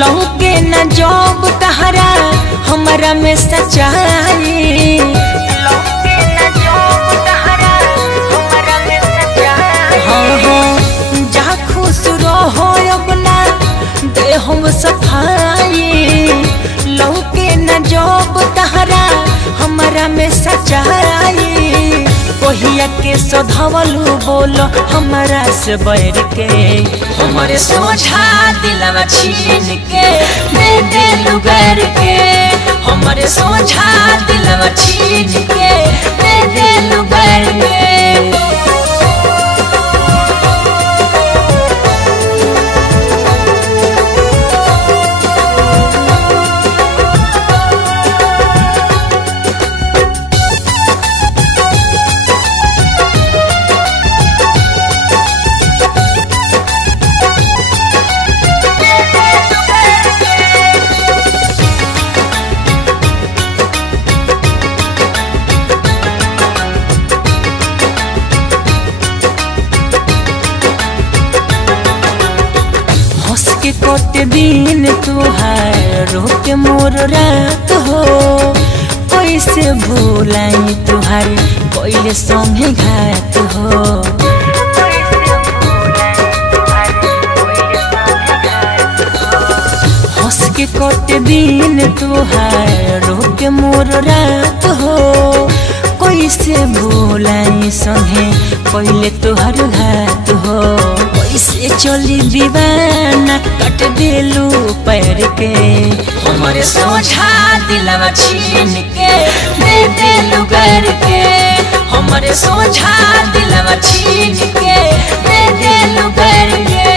लहू के न जॉब तहरा हमारा में सच्चाई। लहू के न जॉब तहरा हमारा में सच्चाई। हाँ हाँ जा खुश रहो अपना दे हम सफाई। लहू के न जॉब तहरा हमारा में सच्चाई। कोहिया के सधवलू बोलो हमारा से बैर के हमारे सोझा दिलवा छीन के दे दे लुगर के। हमारे सोझा दिलवा छीन के दे दे लुगर के। कोटे दिन तुहार रोके मोर रात हो। कैसे भूलाई तुहारे पहले संगे घात हो। हंस के कोटे दिन तुहार रोके मोर रात हो। कैसे भूलाई संगे पहले तुहार घात हो। कैसे चली दीवाना कट देलू पैर के हमारे सोझा दिलवा छीन के दे दे लुगर के। हमारे सोझा दिलवा छीन के दे दे लुगर के।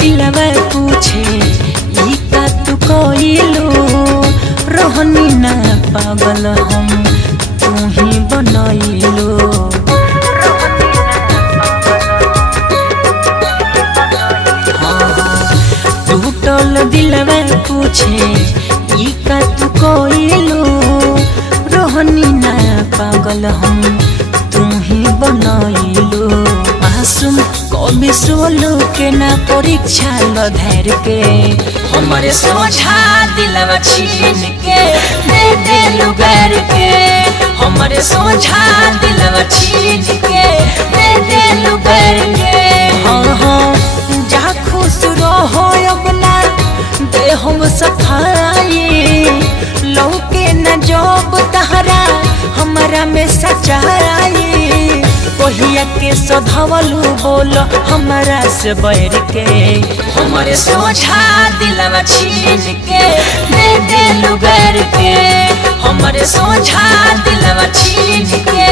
दिलवा पूछे ई का तू कोइलो रोहनी ना पागल हम तू ही बनैलो। टूटल दिलवा पूछे ई का तू कोइलो रोहनी ना पागल हम तू ही बनैलो। मासूम कभी सोलू के ना परीक्षा लो धैर के हमारे सोझा दिलवा छीन के दे दे लुगर के। हमारे सोझा दिलवा छीन के दे दे लुगर के। हाँ हाँ जा खुश रहो अपना दे हम सफाई। लहू के न जॉब तहरा हमारा में सच्चाई। कोहिया के सधवलू बोलो हमारा से बैर के हमारे सोझा दिलवा छीन के दे दे लुगर के। हमारे सोझा दिलवा छीन के